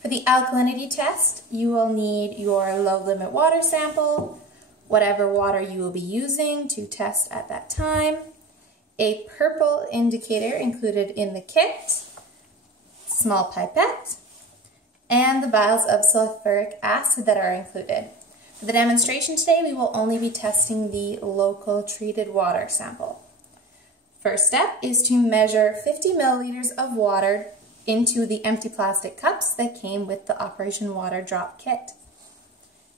For the alkalinity test, you will need your low limit water sample, whatever water you will be using to test at that time, a purple indicator included in the kit, small pipette, and the vials of sulfuric acid that are included. For the demonstration today, we will only be testing the local treated water sample. First step is to measure 50 milliliters of water into the empty plastic cups that came with the Operation Water Drop kit.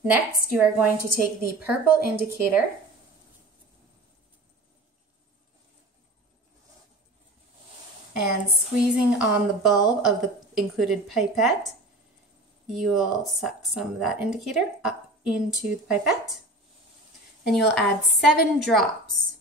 Next, you are going to take the purple indicator and squeezing on the bulb of the included pipette, you will suck some of that indicator up into the pipette. Then you will add 7 drops.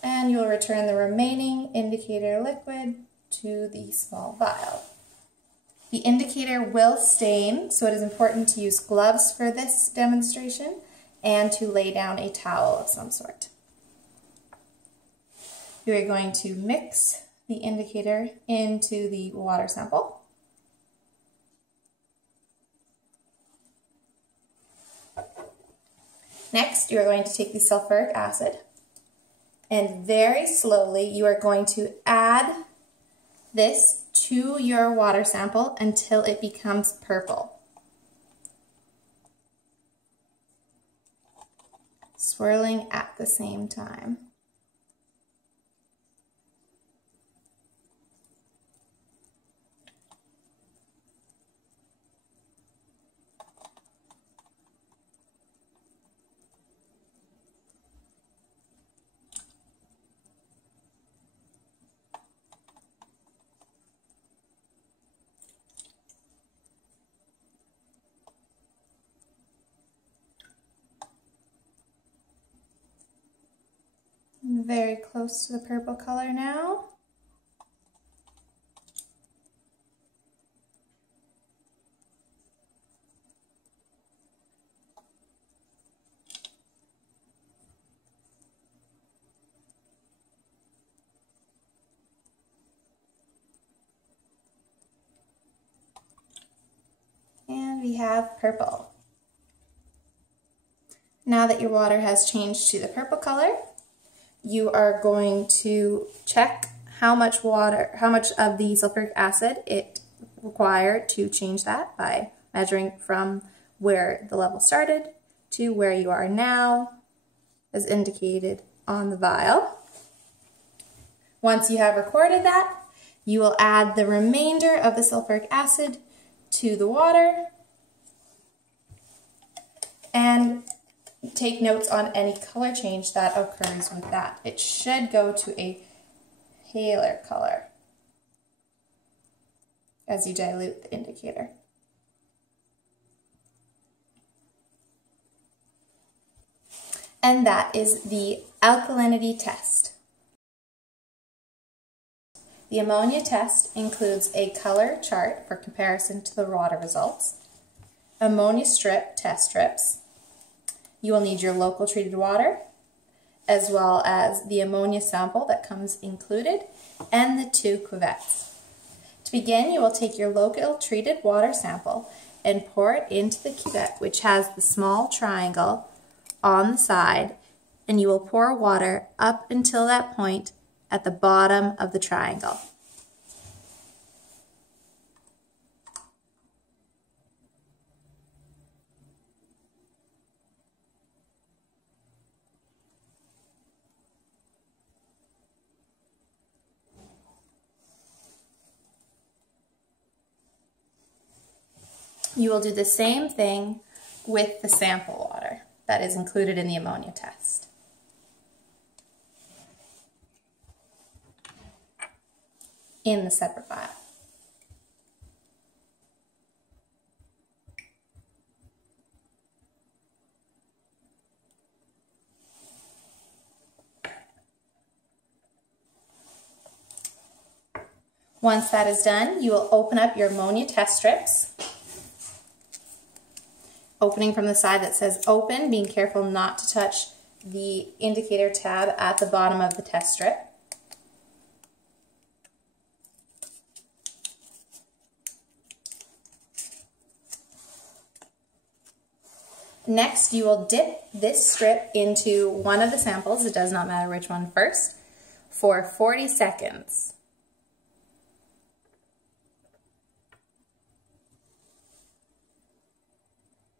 And you'll return the remaining indicator liquid to the small vial. The indicator will stain, so it is important to use gloves for this demonstration and to lay down a towel of some sort. You are going to mix the indicator into the water sample. Next, you are going to take the sulfuric acid, and very slowly you are going to add this to your water sample until it becomes purple. Swirling at the same time. Very close to the purple color now. And we have purple. Now that your water has changed to the purple color, you are going to check how much of the sulfuric acid it required to change that by measuring from where the level started to where you are now, as indicated on the vial. Once you have recorded that, you will add the remainder of the sulfuric acid to the water and take notes on any color change that occurs with that. It should go to a paler color as you dilute the indicator. And that is the alkalinity test. The ammonia test includes a color chart for comparison to the water results, ammonia strip test strips. You will need your local treated water, as well as the ammonia sample that comes included, and the 2 cuvettes. To begin, you will take your local treated water sample and pour it into the cuvette, which has the small triangle on the side, and you will pour water up until that point at the bottom of the triangle. You will do the same thing with the sample water that is included in the ammonia test. In the separate vial. Once that is done, you will open up your ammonia test strips opening from the side that says open, being careful not to touch the indicator tab at the bottom of the test strip. Next, you will dip this strip into one of the samples, it does not matter which one first, for 40 seconds.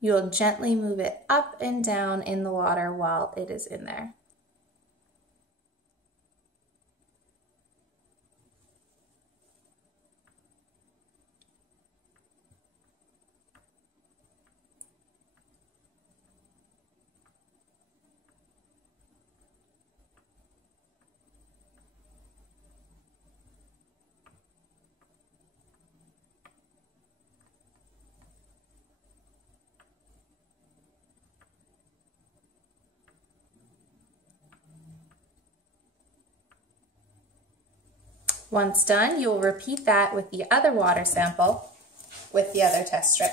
You will gently move it up and down in the water while it is in there. Once done, you will repeat that with the other water sample with the other test strip.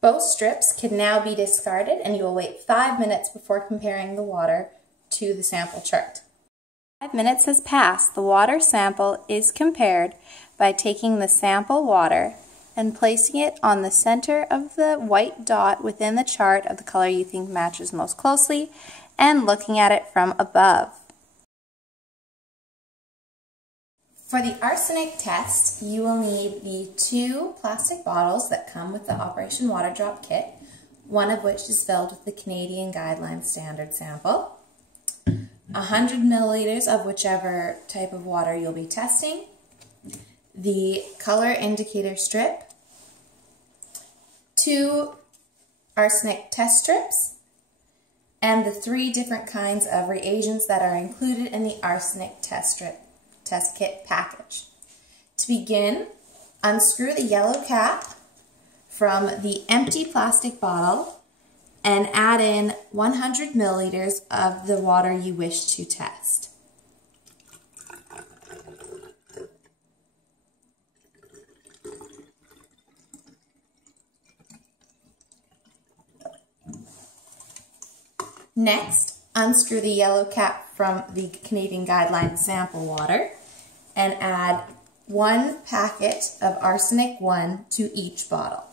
Both strips can now be discarded, and you will wait 5 minutes before comparing the water to the sample chart. 5 minutes has passed. The water sample is compared by taking the sample water and placing it on the center of the white dot within the chart of the color you think matches most closely and looking at it from above. For the arsenic test, you will need the 2 plastic bottles that come with the Operation Water Drop kit, one of which is filled with the Canadian Guidelines Standard sample, 100 milliliters of whichever type of water you'll be testing, the color indicator strip, 2 arsenic test strips, and the 3 different kinds of reagents that are included in the arsenic test kit package. To begin, unscrew the yellow cap from the empty plastic bottle and add in 100 milliliters of the water you wish to test. Next, unscrew the yellow cap from the Canadian Guidelines sample water and add 1 packet of Arsenic 1 to each bottle.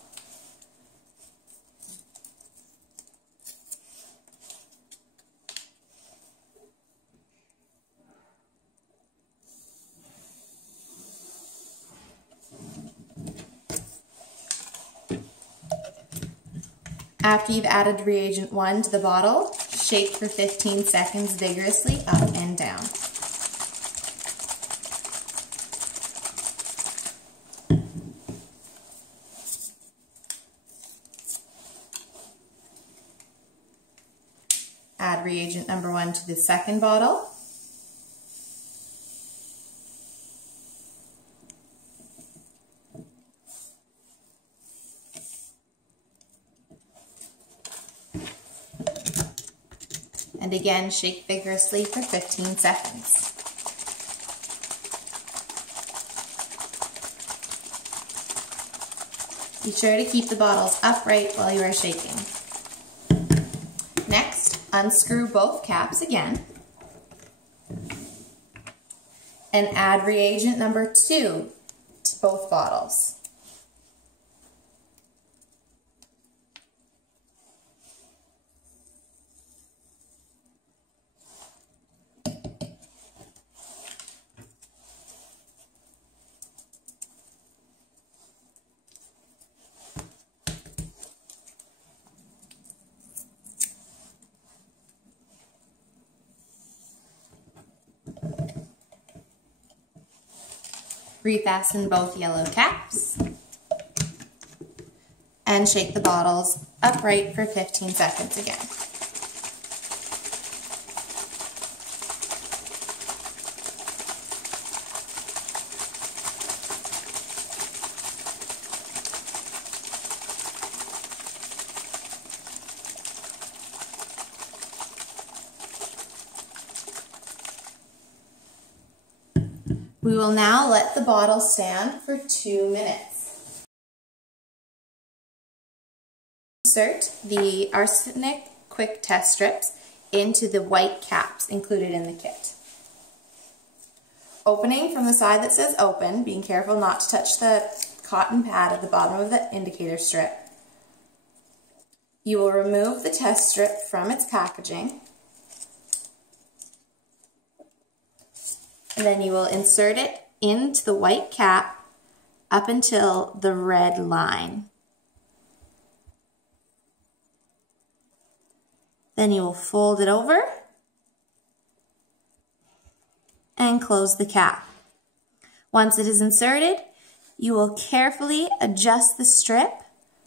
After you've added reagent 1 to the bottle, shake for 15 seconds vigorously up and down. Add reagent number 1 to the second bottle. And again, shake vigorously for 15 seconds. Be sure to keep the bottles upright while you are shaking. Next, unscrew both caps again and add reagent number 2 to both bottles. Refasten both yellow caps and shake the bottles upright for 15 seconds again. We will now let the bottle stand for 2 minutes. Insert the arsenic quick test strips into the white caps included in the kit. Opening from the side that says open, being careful not to touch the cotton pad at the bottom of the indicator strip. You will remove the test strip from its packaging. And then you will insert it into the white cap up until the red line. Then you will fold it over and close the cap. Once it is inserted, you will carefully adjust the strip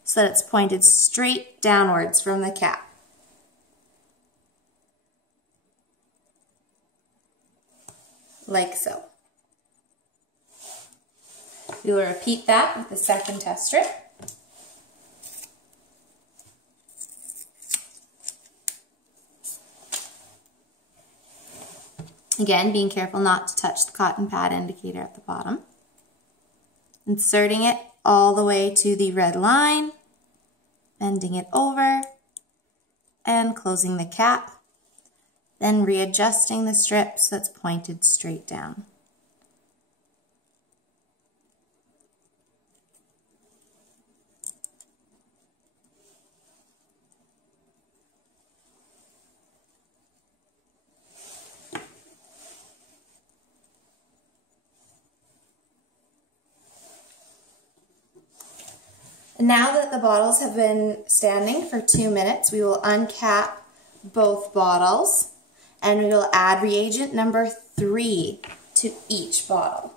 so that it's pointed straight downwards from the cap. Like so. We will repeat that with the second test strip. Again, being careful not to touch the cotton pad indicator at the bottom. Inserting it all the way to the red line, bending it over, and closing the cap. Then readjusting the strip so it's pointed straight down. Now that the bottles have been standing for 2 minutes, we will uncap both bottles and we will add reagent number 3 to each bottle.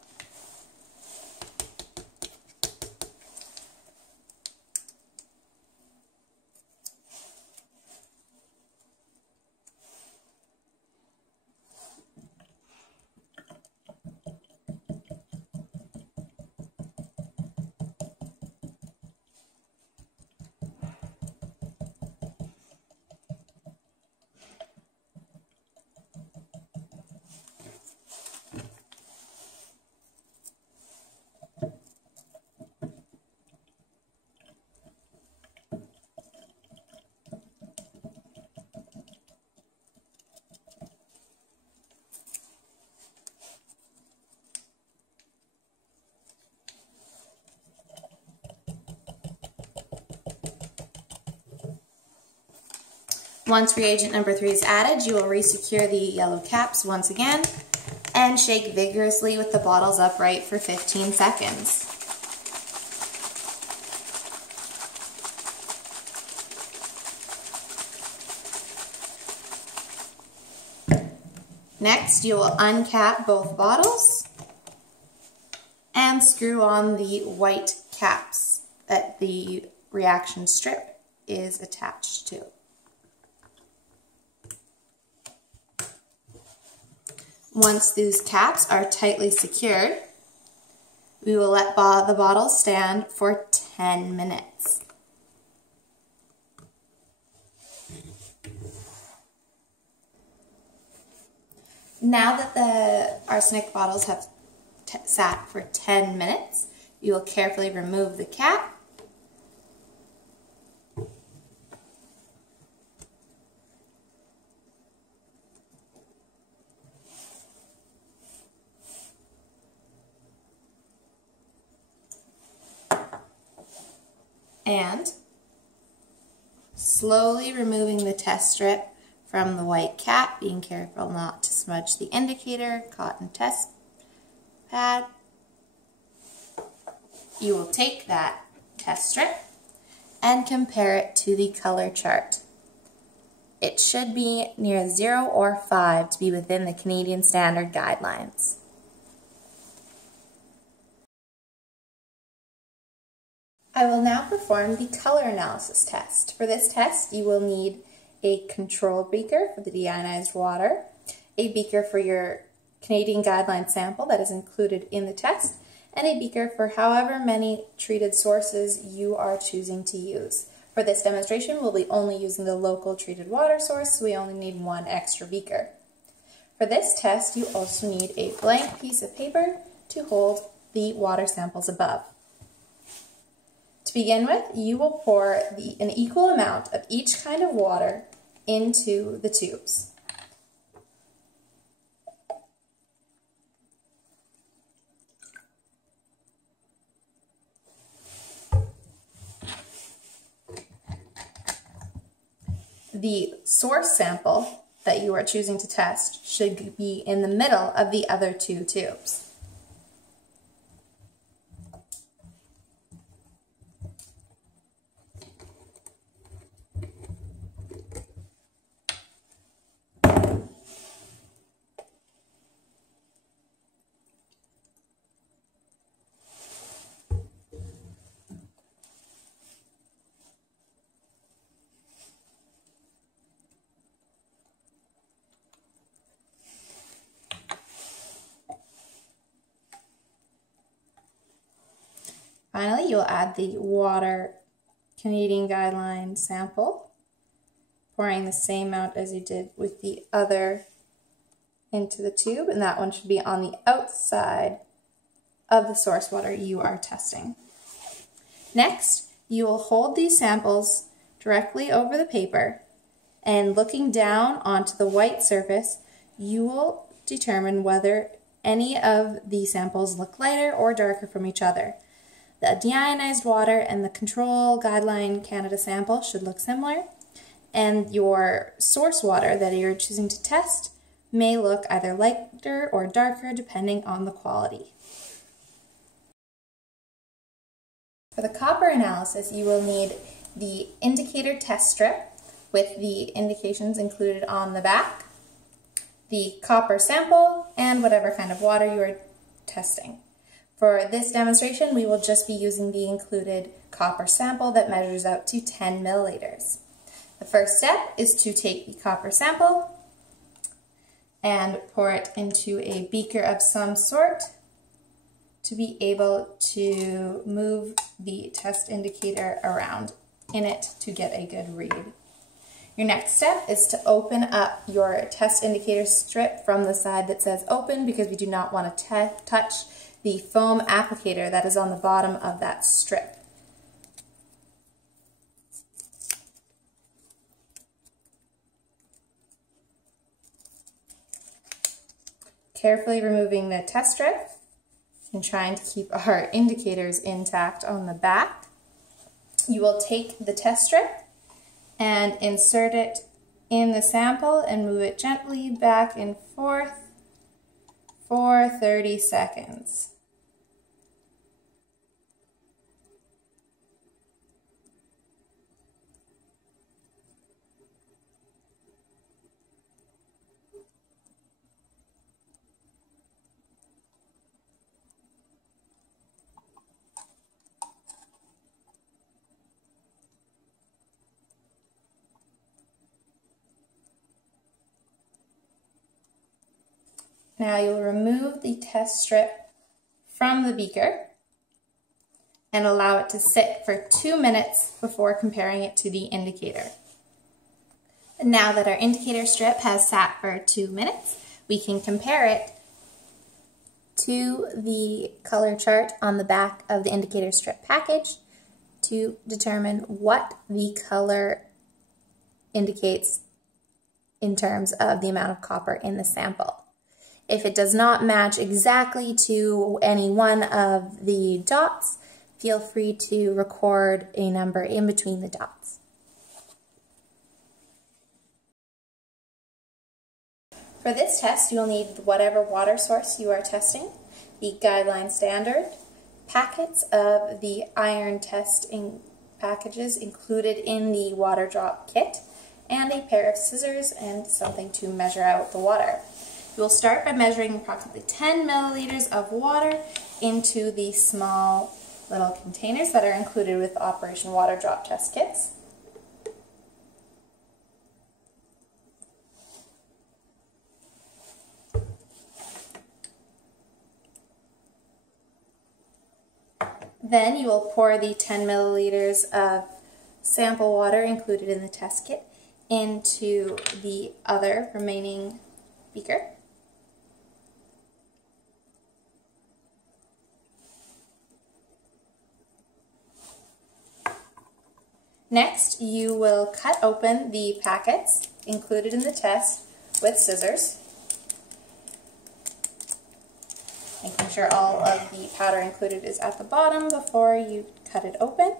Once reagent number 3 is added, you will resecure the yellow caps once again and shake vigorously with the bottles upright for 15 seconds. Next, you will uncap both bottles and screw on the white caps that the reaction strip is attached to. Once these caps are tightly secured, we will let the bottle stand for 10 minutes. Now that the arsenic bottles have sat for 10 minutes, you will carefully remove the cap . And slowly removing the test strip from the white cap, being careful not to smudge the indicator, cotton test pad. You will take that test strip and compare it to the color chart. It should be near 0 or 5 to be within the Canadian Standard Guidelines. I will now perform the color analysis test. For this test, you will need a control beaker for the deionized water, a beaker for your Canadian guideline sample that is included in the test, and a beaker for however many treated sources you are choosing to use. For this demonstration, we'll be only using the local treated water source, so we only need one extra beaker. For this test, you also need a blank piece of paper to hold the water samples above. To begin with, you will pour an equal amount of each kind of water into the tubes. The source sample that you are choosing to test should be in the middle of the other two tubes. Finally, you'll add the water Canadian guideline sample, pouring the same amount as you did with the other into the tube, and that one should be on the outside of the source water you are testing. Next, you will hold these samples directly over the paper, and looking down onto the white surface, you will determine whether any of the samples look lighter or darker from each other. The deionized water and the control guideline Canada sample should look similar, and your source water that you're choosing to test may look either lighter or darker depending on the quality. For the copper analysis, you will need the indicator test strip with the indications included on the back, the copper sample, and whatever kind of water you are testing. For this demonstration, we will just be using the included copper sample that measures out to 10 milliliters. The first step is to take the copper sample and pour it into a beaker of some sort to be able to move the test indicator around in it to get a good read. Your next step is to open up your test indicator strip from the side that says open, because we do not want to touch the foam applicator that is on the bottom of that strip. Carefully removing the test strip and trying to keep our indicators intact on the back, you will take the test strip and insert it in the sample and move it gently back and forth for 30 seconds. Now you'll remove the test strip from the beaker and allow it to sit for 2 minutes before comparing it to the indicator. And now that our indicator strip has sat for 2 minutes, we can compare it to the color chart on the back of the indicator strip package to determine what the color indicates in terms of the amount of copper in the sample. If it does not match exactly to any one of the dots, feel free to record a number in between the dots. For this test, you'll need whatever water source you are testing, the guideline standard, packets of the iron testing packages included in the water drop kit, and a pair of scissors and something to measure out the water. You will start by measuring approximately 10 milliliters of water into the small little containers that are included with Operation Water Drop test kits. Then you will pour the 10 milliliters of sample water included in the test kit into the other remaining beaker. Next, you will cut open the packets included in the test with scissors, making sure all of the powder included is at the bottom before you cut it open.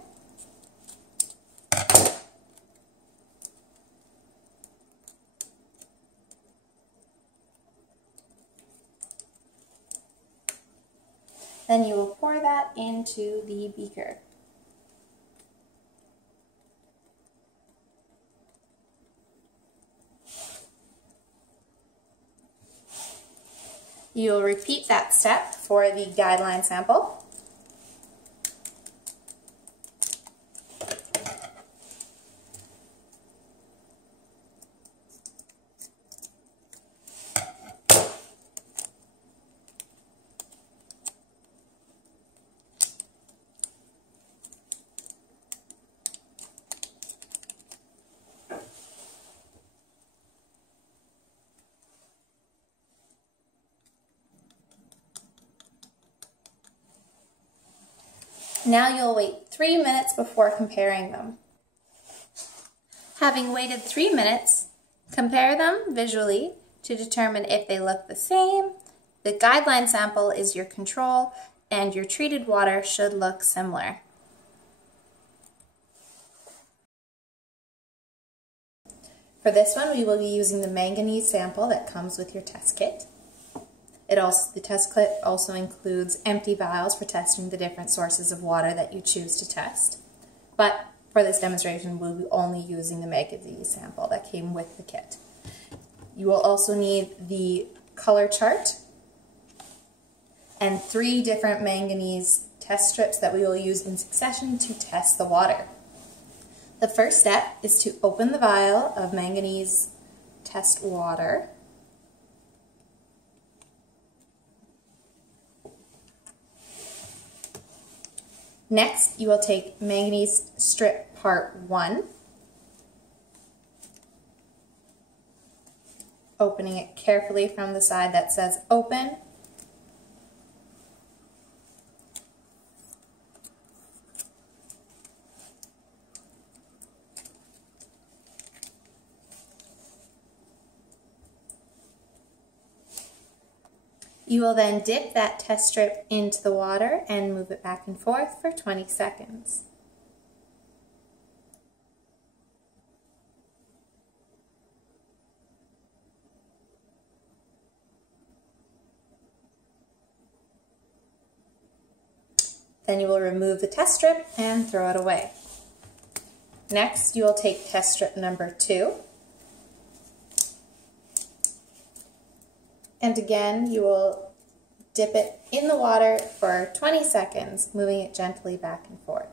Then you will pour that into the beaker. You will repeat that step for the guideline sample. Now you'll wait 3 minutes before comparing them. Having waited 3 minutes, compare them visually to determine if they look the same. The guideline sample is your control, and your treated water should look similar. For this one, we will be using the manganese sample that comes with your test kit. The test kit also includes empty vials for testing the different sources of water that you choose to test. But for this demonstration, we'll be only using the manganese sample that came with the kit. You will also need the color chart and 3 different manganese test strips that we will use in succession to test the water. The first step is to open the vial of manganese test water. Next, you will take manganese strip part 1, opening it carefully from the side that says open. You will then dip that test strip into the water and move it back and forth for 20 seconds. Then you will remove the test strip and throw it away. Next, you will take test strip number 2. And again, you will dip it in the water for 20 seconds, moving it gently back and forth.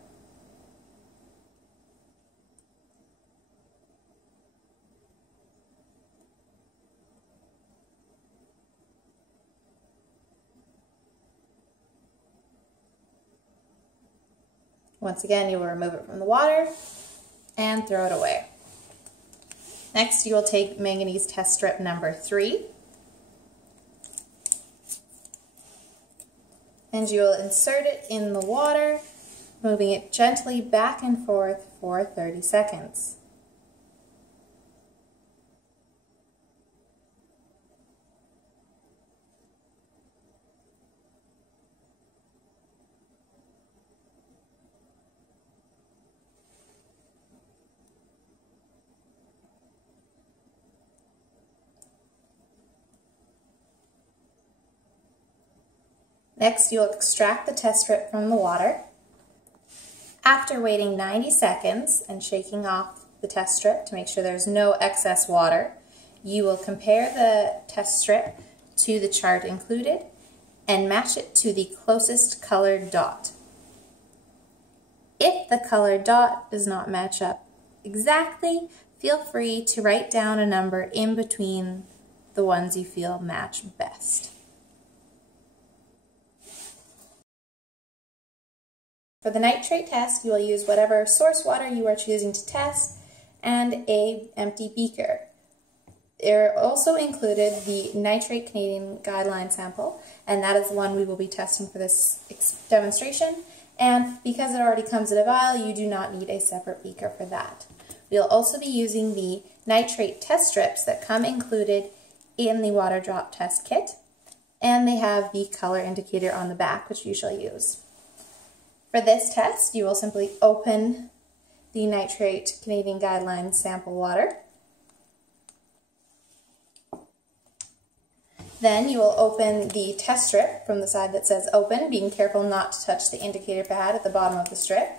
Once again, you will remove it from the water and throw it away. Next, you will take manganese test strip number 3. And you will insert it in the water, moving it gently back and forth for 30 seconds. Next, you'll extract the test strip from the water. After waiting 90 seconds and shaking off the test strip to make sure there's no excess water, you will compare the test strip to the chart included and match it to the closest colored dot. the color dot does not match up exactly, feel free to write down a number in between the ones you feel match best. For the nitrate test, you will use whatever source water you are choosing to test and an empty beaker. There also included the Nitrate Canadian guideline sample, and that is the one we will be testing for this demonstration. And because it already comes in a vial, you do not need a separate beaker for that. We'll also be using the nitrate test strips that come included in the water drop test kit, and they have the color indicator on the back, which you shall use. For this test, you will simply open the Nitrate Canadian guideline sample water. Then you will open the test strip from the side that says open, being careful not to touch the indicator pad at the bottom of the strip.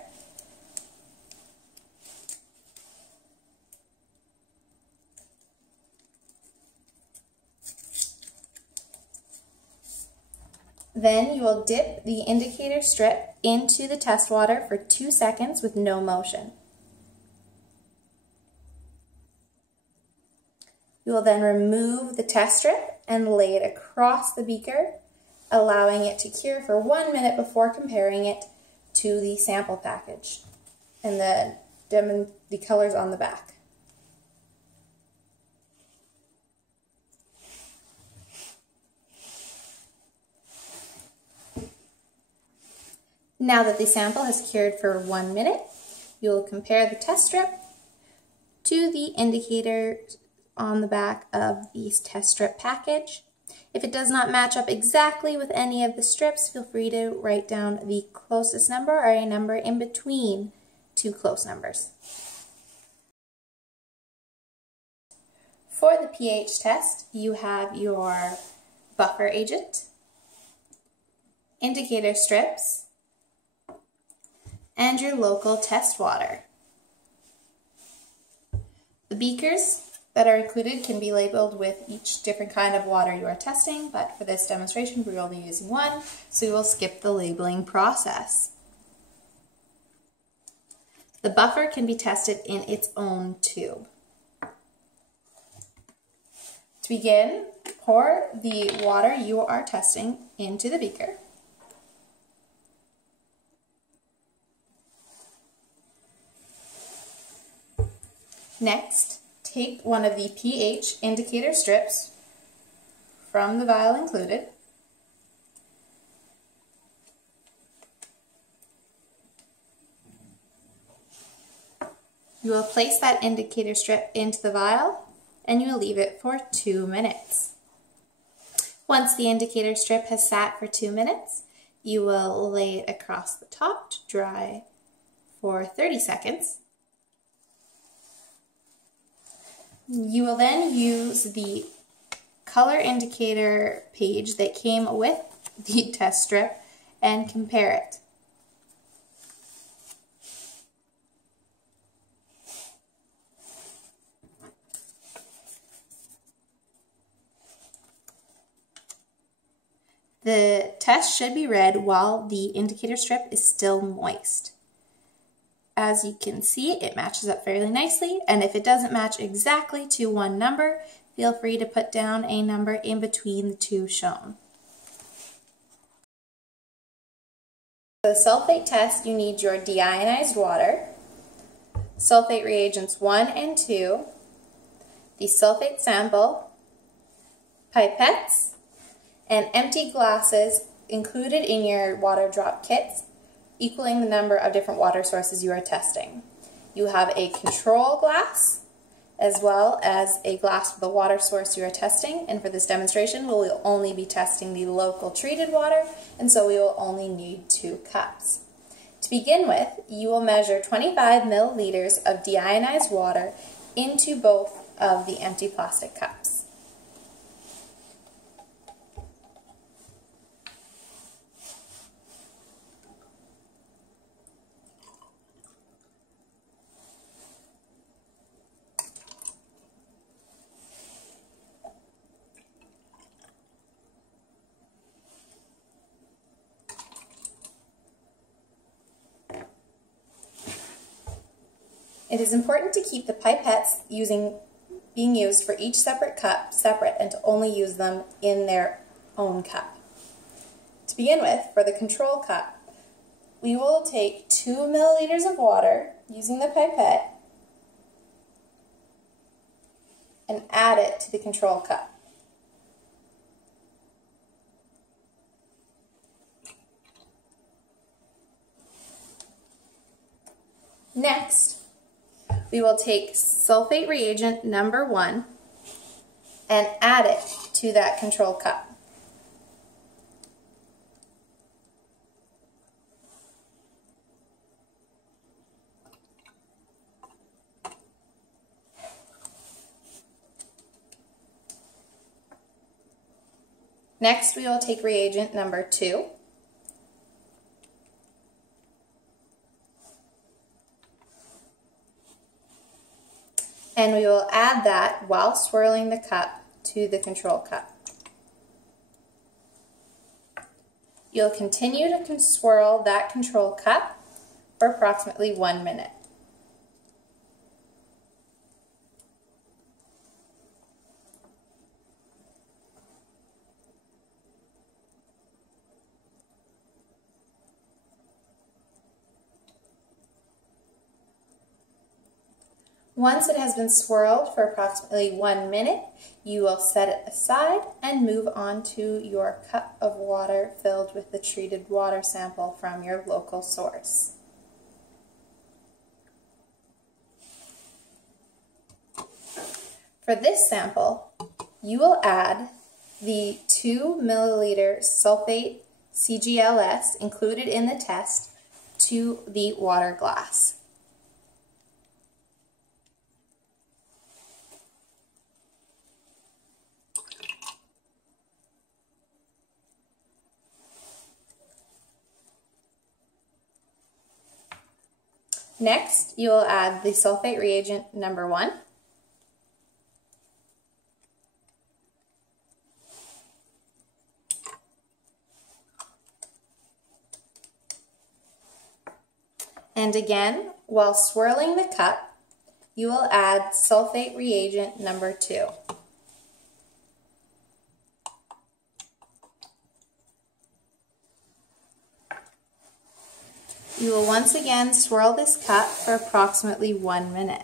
Then you will dip the indicator strip into the test water for 2 seconds with no motion. You will then remove the test strip and lay it across the beaker, allowing it to cure for 1 minute before comparing it to the sample package and the colors on the back. Now that the sample has cured for 1 minute, you will compare the test strip to the indicator on the back of the test strip package. If it does not match up exactly with any of the strips, feel free to write down the closest number or a number in between two close numbers. For the pH test, you have your buffer agent, indicator strips, and your local test water. The beakers that are included can be labeled with each different kind of water you are testing, but for this demonstration we're only using one, so we will skip the labeling process. The buffer can be tested in its own tube. To begin, pour the water you are testing into the beaker. Next, take one of the pH indicator strips from the vial included. You will place that indicator strip into the vial and you will leave it for 2 minutes. Once the indicator strip has sat for 2 minutes, you will lay it across the top to dry for 30 seconds. You will then use the color indicator page that came with the test strip and compare it. The test should be read while the indicator strip is still moist. As you can see, it matches up fairly nicely, and if it doesn't match exactly to one number, feel free to put down a number in between the two shown. For the sulfate test, you need your deionized water, sulfate reagents 1 and 2, the sulfate sample, pipettes, and empty glasses included in your water drop kits, equaling the number of different water sources you are testing. You have a control glass as well as a glass for the water source you are testing, and for this demonstration we will only be testing the local treated water, and so we will only need 2 cups. To begin with, you will measure 25 milliliters of deionized water into both of the empty plastic cups. It is important to keep the pipettes being used for each separate cup separate and to only use them in their own cup. To begin with, for the control cup, we will take 2 milliliters of water using the pipette and add it to the control cup. Next, we will take sulfate reagent number 1 and add it to that control cup. Next, we will take reagent number 2 and we will add that while swirling the cup to the control cup. You'll continue to swirl that control cup for approximately 1 minute. Once it has been swirled for approximately 1 minute, you will set it aside and move on to your cup of water filled with the treated water sample from your local source. For this sample, you will add the 2 milliliter sulfate CgLs included in the test to the water glass. Next, you will add the sulfate reagent number 1. And again, while swirling the cup, you will add sulfate reagent number 2. You will once again swirl this cup for approximately 1 minute.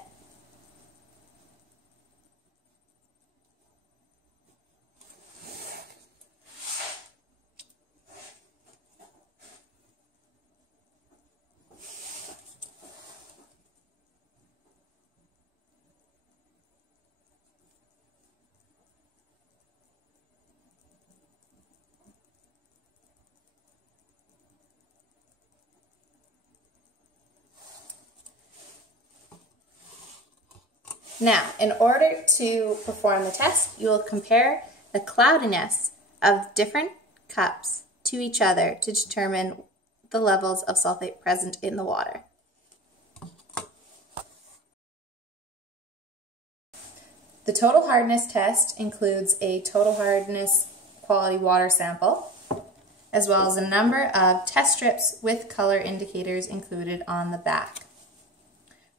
Now, in order to perform the test, you will compare the cloudiness of different cups to each other to determine the levels of sulfate present in the water. The total hardness test includes a total hardness quality water sample, as well as a number of test strips with color indicators included on the back.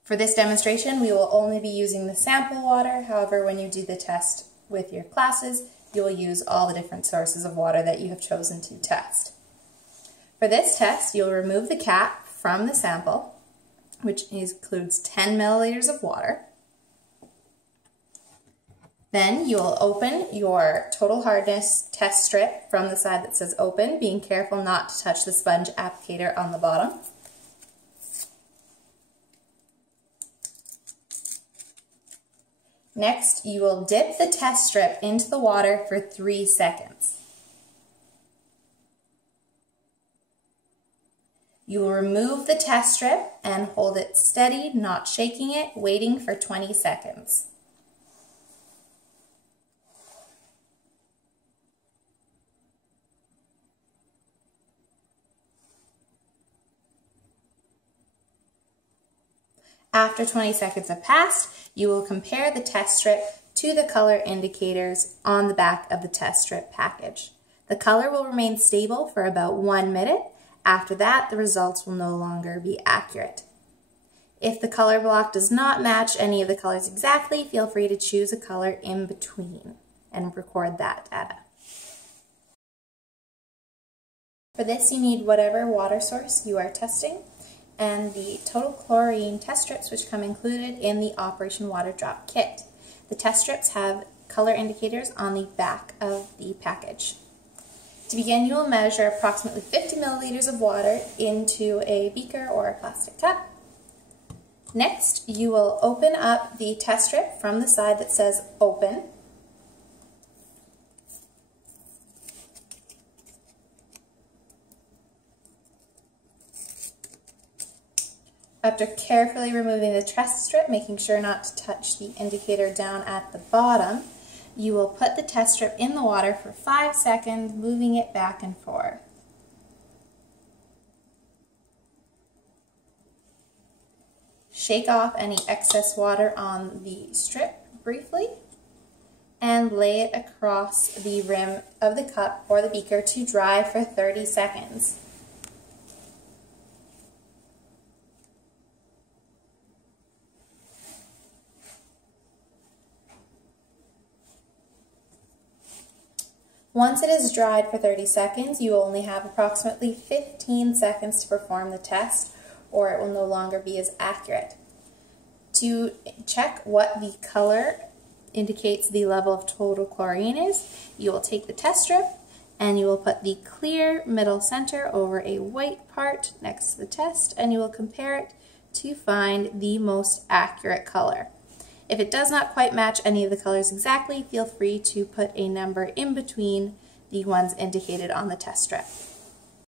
For this demonstration, we will only be using the sample water. However, when you do the test with your classes, you will use all the different sources of water that you have chosen to test. For this test, you'll remove the cap from the sample, which includes 10 milliliters of water. Then you will open your total hardness test strip from the side that says open, being careful not to touch the sponge applicator on the bottom. Next, you will dip the test strip into the water for 3 seconds. You will remove the test strip and hold it steady, not shaking it, waiting for 20 seconds. After 20 seconds have passed, you will compare the test strip to the color indicators on the back of the test strip package. The color will remain stable for about 1 minute. After that, the results will no longer be accurate. If the color block does not match any of the colors exactly, feel free to choose a color in between and record that data. For this, you need whatever water source you are testing and the total chlorine test strips, which come included in the Operation Water Drop Kit. The test strips have color indicators on the back of the package. To begin, you will measure approximately 50 milliliters of water into a beaker or a plastic cup. Next, you will open up the test strip from the side that says open. After carefully removing the test strip, making sure not to touch the indicator down at the bottom, you will put the test strip in the water for 5 seconds, moving it back and forth. Shake off any excess water on the strip briefly and lay it across the rim of the cup or the beaker to dry for 30 seconds. Once it is dried for 30 seconds, you will only have approximately 15 seconds to perform the test, or it will no longer be as accurate. To check what the color indicates the level of total chlorine is, you will take the test strip and you will put the clear middle center over a white part next to the test, and you will compare it to find the most accurate color. If it does not quite match any of the colors exactly, feel free to put a number in between the ones indicated on the test strip.